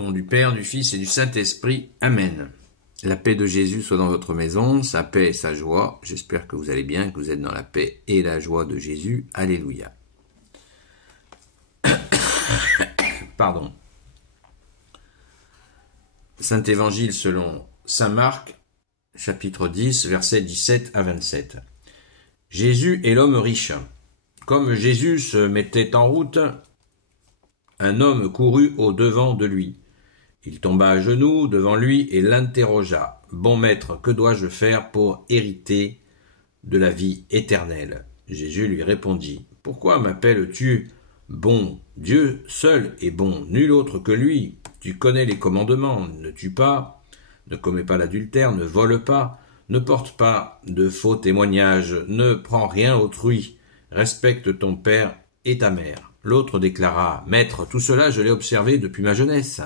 Au nom du Père, du Fils et du Saint-Esprit. Amen. La paix de Jésus soit dans votre maison, sa paix et sa joie. J'espère que vous allez bien, que vous êtes dans la paix et la joie de Jésus. Alléluia. Pardon. Saint Évangile selon saint Marc, chapitre 10, versets 17 à 27. Jésus et l'homme riche. Comme Jésus se mettait en route, un homme courut au-devant de lui. Il tomba à genoux devant lui et l'interrogea. « Bon maître, que dois-je faire pour hériter de la vie éternelle ?» Jésus lui répondit. « Pourquoi m'appelles-tu bon? Dieu seul est bon, nul autre que lui. Tu connais les commandements, ne tue pas, ne commets pas l'adultère, ne vole pas, ne porte pas de faux témoignages, ne prends rien autrui, respecte ton père et ta mère. » L'autre déclara, « Maître, tout cela je l'ai observé depuis ma jeunesse. »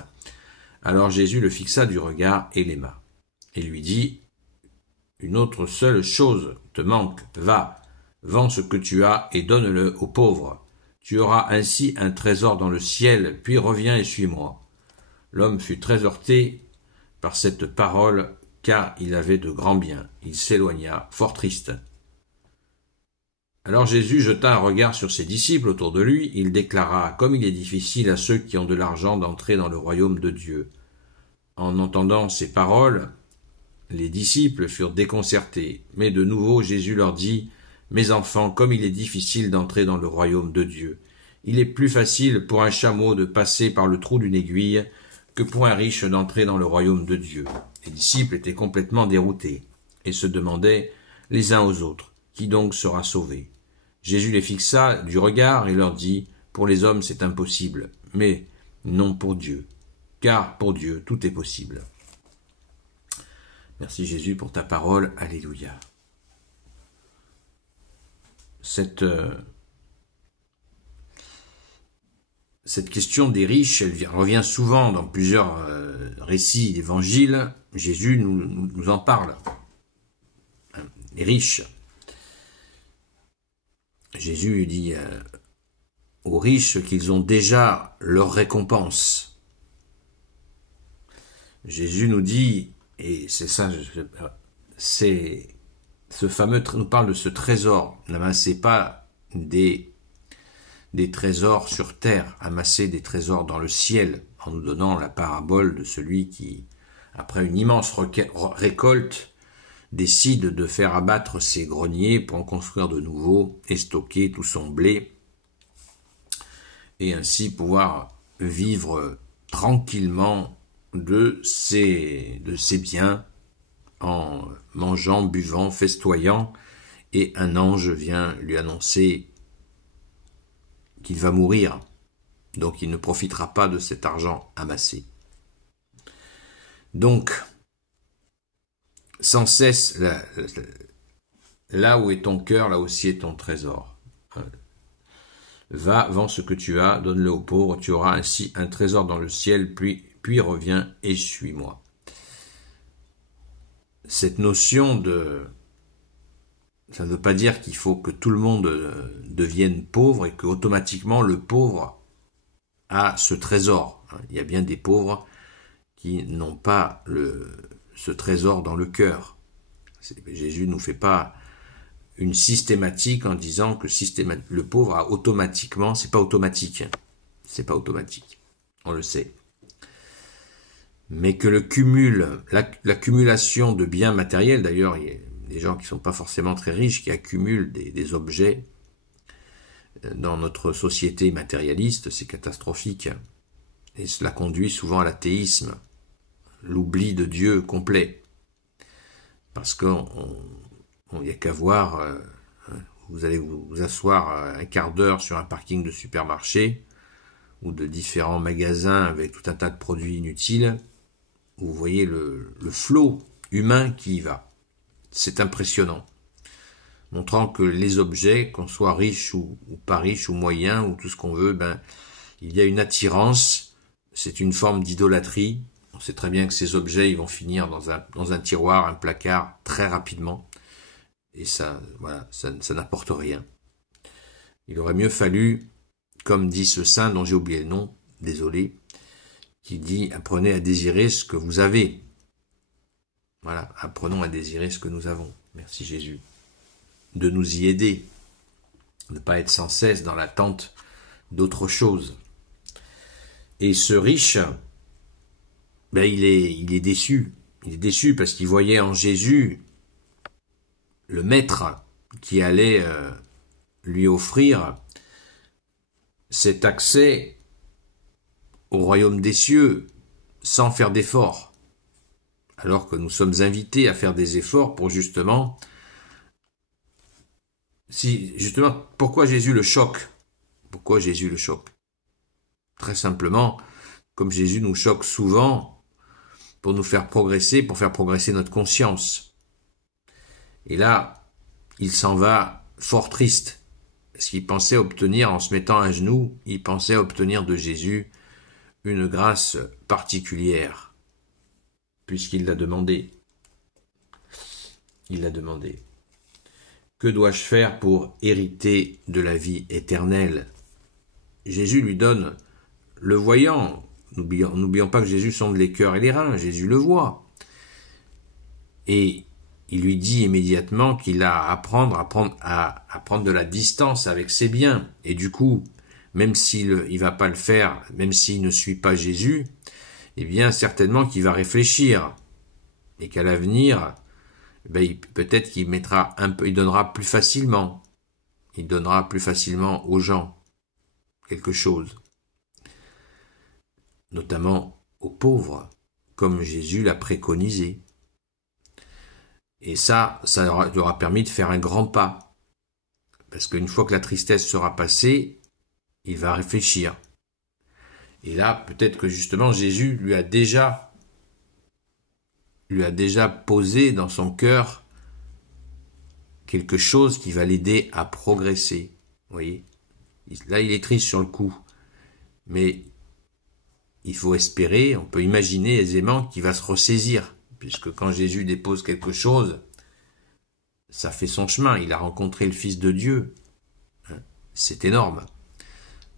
Alors Jésus le fixa du regard et l'aima. Et lui dit, « Une autre seule chose te manque, va, vends ce que tu as et donne-le aux pauvres. Tu auras ainsi un trésor dans le ciel, puis reviens et suis-moi. » L'homme fut très heurté par cette parole, car il avait de grands biens. Il s'éloigna, fort triste. Alors Jésus jeta un regard sur ses disciples autour de lui. Il déclara, « Comme il est difficile à ceux qui ont de l'argent d'entrer dans le royaume de Dieu. » En entendant ces paroles, les disciples furent déconcertés. Mais de nouveau Jésus leur dit, « Mes enfants, comme il est difficile d'entrer dans le royaume de Dieu. Il est plus facile pour un chameau de passer par le trou d'une aiguille que pour un riche d'entrer dans le royaume de Dieu. » Les disciples étaient complètement déroutés et se demandaient les uns aux autres, « Qui donc sera sauvé ?» Jésus les fixa du regard et leur dit, « Pour les hommes c'est impossible, mais non pour Dieu, car pour Dieu tout est possible. » Merci Jésus pour ta parole, alléluia. Cette question des riches, elle revient souvent dans plusieurs récits d'évangile. Jésus nous en parle. Les riches. Jésus dit aux riches qu'ils ont déjà leur récompense. Jésus nous dit, et c'est ça, c'est ce fameux, nous parle de ce trésor. N'amassez pas des trésors sur terre, amassez des trésors dans le ciel, en nous donnant la parabole de celui qui, après une immense récolte, décide de faire abattre ses greniers pour en construire de nouveaux et stocker tout son blé et ainsi pouvoir vivre tranquillement de ses biens en mangeant, buvant, festoyant, et un ange vient lui annoncer qu'il va mourir, donc il ne profitera pas de cet argent amassé. Donc, sans cesse, là où est ton cœur, là aussi est ton trésor. Va, vends ce que tu as, donne-le aux pauvres, tu auras ainsi un trésor dans le ciel, puis reviens et suis-moi. Cette notion ça ne veut pas dire qu'il faut que tout le monde devienne pauvre et que automatiquement le pauvre a ce trésor. Il y a bien des pauvres qui n'ont pas ce trésor dans le cœur. Jésus ne nous fait pas une systématique en disant que le pauvre a automatiquement, c'est pas automatique. C'est pas automatique. On le sait. Mais que l'accumulation de biens matériels, d'ailleurs, il y a des gens qui ne sont pas forcément très riches, qui accumulent des objets dans notre société matérialiste, c'est catastrophique. Et cela conduit souvent à l'athéisme, l'oubli de Dieu complet. Parce qu'il n'y a qu'à voir, vous allez vous asseoir un quart d'heure sur un parking de supermarché ou de différents magasins avec tout un tas de produits inutiles, vous voyez le flot humain qui y va. C'est impressionnant, montrant que les objets, qu'on soit riche ou pas riche ou moyen ou tout ce qu'on veut, il y a une attirance, c'est une forme d'idolâtrie. On sait très bien que ces objets ils vont finir dans un tiroir, un placard très rapidement, et ça n'apporte rien. Il aurait mieux fallu, comme dit ce saint dont j'ai oublié le nom, désolé, qui dit « Apprenez à désirer ce que vous avez ». Voilà, apprenons à désirer ce que nous avons. Merci Jésus de nous y aider, de ne pas être sans cesse dans l'attente d'autre chose. Et ce riche, il est déçu. Il est déçu parce qu'il voyait en Jésus le maître qui allait lui offrir cet accès au royaume des cieux sans faire d'efforts. Alors que nous sommes invités à faire des efforts pour justement... pourquoi Jésus le choque? Pourquoi Jésus le choque? Très simplement, comme Jésus nous choque souvent pour nous faire progresser, pour faire progresser notre conscience. Et là, il s'en va fort triste, parce qu'il pensait obtenir, en se mettant à genoux, il pensait obtenir de Jésus une grâce particulière, puisqu'il l'a demandé. Il l'a demandé. Que dois-je faire pour hériter de la vie éternelle? Jésus lui donne le voyant. N'oublions pas que Jésus sonde les cœurs et les reins. Jésus le voit. Et il lui dit immédiatement qu'il a à prendre de la distance avec ses biens. Et du coup, même s'il ne va pas le faire, même s'il ne suit pas Jésus, eh bien certainement qu'il va réfléchir. Et qu'à l'avenir, peut-être qu'il il donnera plus facilement. Il donnera plus facilement aux gens quelque chose. Notamment aux pauvres, comme Jésus l'a préconisé. Et ça lui aura permis de faire un grand pas. Parce qu'une fois que la tristesse sera passée, il va réfléchir. Et là, peut-être que justement, Jésus lui a déjà posé dans son cœur quelque chose qui va l'aider à progresser. Vous voyez? Là, il est triste sur le coup. Mais il faut espérer, on peut imaginer aisément qu'il va se ressaisir, puisque quand Jésus dépose quelque chose, ça fait son chemin, il a rencontré le Fils de Dieu. C'est énorme.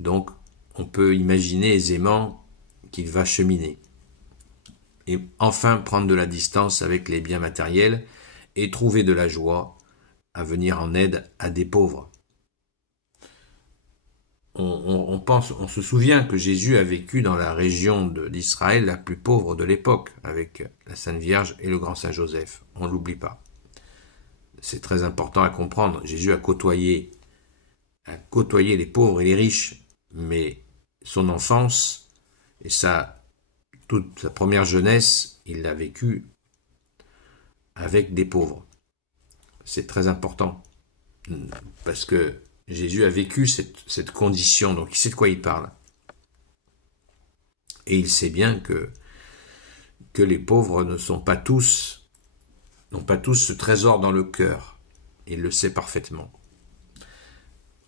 Donc, on peut imaginer aisément qu'il va cheminer. Et enfin prendre de la distance avec les biens matériels et trouver de la joie à venir en aide à des pauvres. On se souvient que Jésus a vécu dans la région d'Israël la plus pauvre de l'époque, avec la Sainte Vierge et le grand Saint Joseph. On ne l'oublie pas. C'est très important à comprendre. Jésus a côtoyé les pauvres et les riches, mais son enfance et toute sa première jeunesse, il l'a vécu avec des pauvres. C'est très important, parce que Jésus a vécu cette condition, donc il sait de quoi il parle. Et il sait bien que les pauvres n'ont pas tous ce trésor dans le cœur. Il le sait parfaitement.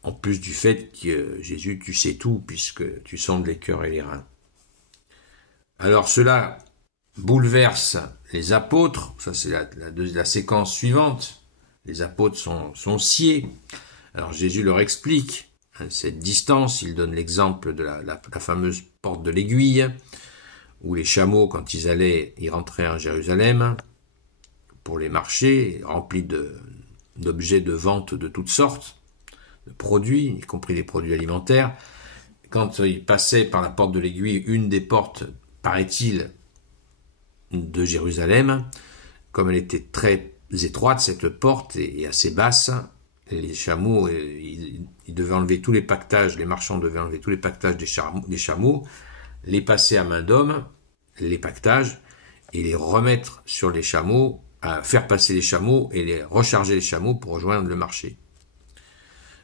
En plus du fait que Jésus, tu sais tout, puisque tu sondes les cœurs et les reins. Alors cela bouleverse les apôtres, ça c'est la séquence suivante. Les apôtres sont sciés. Alors Jésus leur explique cette distance, il donne l'exemple de la fameuse porte de l'aiguille, où les chameaux, quand ils rentraient en Jérusalem, pour les marchés, remplis d'objets de vente de toutes sortes, de produits, y compris les produits alimentaires, quand ils passaient par la porte de l'aiguille, une des portes, paraît-il, de Jérusalem, comme elle était très étroite, cette porte, et assez basse, les chameaux, ils devaient enlever tous les pactages, les marchands devaient enlever tous les pactages des chameaux, les passer à main d'homme, les pactages, et les remettre sur les chameaux, à faire passer les chameaux et les recharger les chameaux pour rejoindre le marché.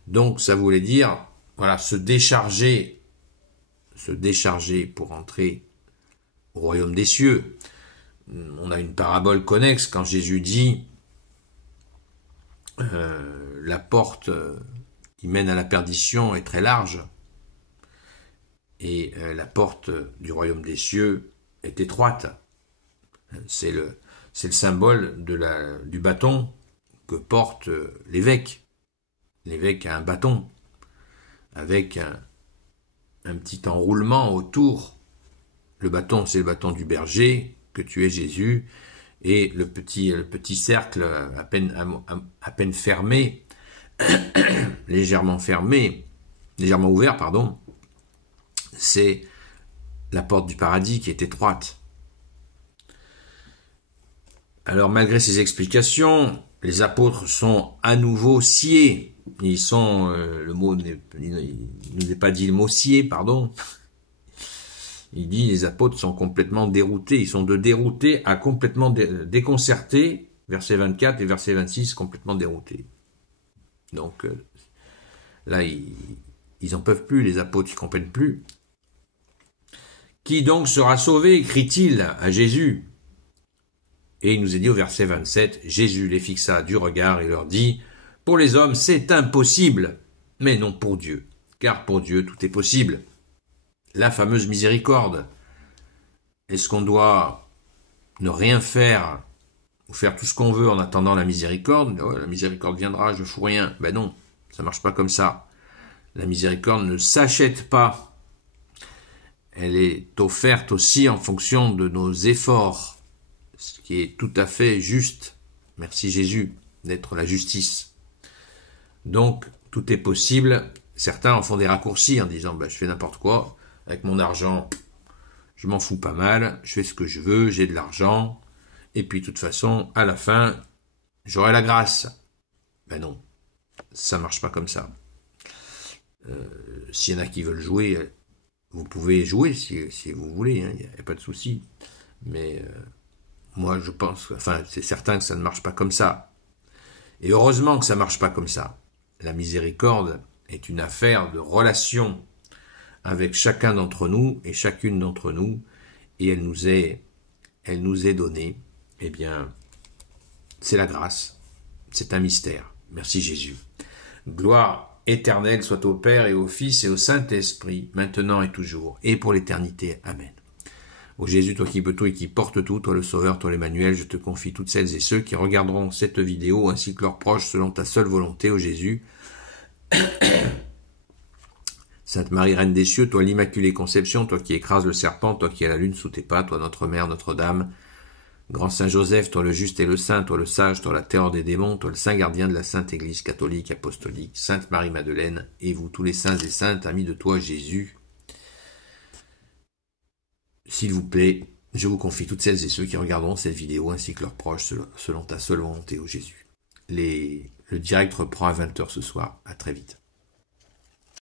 Donc ça voulait dire, voilà, se décharger pour entrer au royaume des cieux. On a une parabole connexe quand Jésus dit la porte qui mène à la perdition est très large et la porte du royaume des cieux est étroite. C'est le symbole du bâton que porte l'évêque. L'évêque a un bâton avec un petit enroulement autour le bâton, c'est le bâton du berger, que tu es Jésus, et le petit cercle à peine fermé, légèrement ouvert, pardon, c'est la porte du paradis qui est étroite. Alors malgré ces explications, les apôtres sont à nouveau sciés. Ils sont, il nous est pas dit le mot scié, pardon. Il dit les apôtres sont complètement déroutés. Ils sont de déroutés à complètement déconcertés. Verset 24 et verset 26, complètement déroutés. Donc là, ils en peuvent plus, les apôtres, ils comprennent plus. Qui donc sera sauvé, crie-t-il à Jésus. Et il nous est dit au verset 27, Jésus les fixa du regard et leur dit, pour les hommes c'est impossible, mais non pour Dieu, car pour Dieu tout est possible. La fameuse miséricorde. Est-ce qu'on doit ne rien faire ou faire tout ce qu'on veut en attendant la miséricorde? Oh, la miséricorde viendra, je fous rien. Ben non, ça marche pas comme ça. La miséricorde ne s'achète pas. Elle est offerte aussi en fonction de nos efforts, ce qui est tout à fait juste. Merci Jésus d'être la justice. Donc, tout est possible. Certains en font des raccourcis en disant je fais n'importe quoi. Avec mon argent, je m'en fous pas mal. Je fais ce que je veux, j'ai de l'argent. Et puis, de toute façon, à la fin, j'aurai la grâce. Ben non, ça marche pas comme ça. S'il y en a qui veulent jouer, vous pouvez jouer si vous voulez, il n'y a pas de souci. Mais moi, je pense, c'est certain que ça ne marche pas comme ça. Et heureusement que ça ne marche pas comme ça. La miséricorde est une affaire de relation avec chacun d'entre nous et chacune d'entre nous, et elle nous est donnée. Eh bien, c'est la grâce. C'est un mystère. Merci Jésus. Gloire éternelle soit au Père et au Fils et au Saint-Esprit, maintenant et toujours, et pour l'éternité. Amen. Ô Jésus, toi qui peux tout et qui portes tout, toi le Sauveur, toi l'Emmanuel, je te confie toutes celles et ceux qui regarderont cette vidéo, ainsi que leurs proches, selon ta seule volonté, ô Jésus. Sainte Marie, Reine des cieux, toi l'Immaculée Conception, toi qui écrases le serpent, toi qui as la lune sous tes pas, toi notre Mère, Notre-Dame, Grand Saint Joseph, toi le juste et le saint, toi le sage, toi la terreur des démons, toi le saint gardien de la Sainte Église catholique, apostolique, Sainte Marie-Madeleine, et vous tous les saints et saintes, amis de toi Jésus. S'il vous plaît, je vous confie toutes celles et ceux qui regarderont cette vidéo, ainsi que leurs proches, selon ta seule volonté, ô Jésus. Le direct reprend à 20h ce soir. À très vite.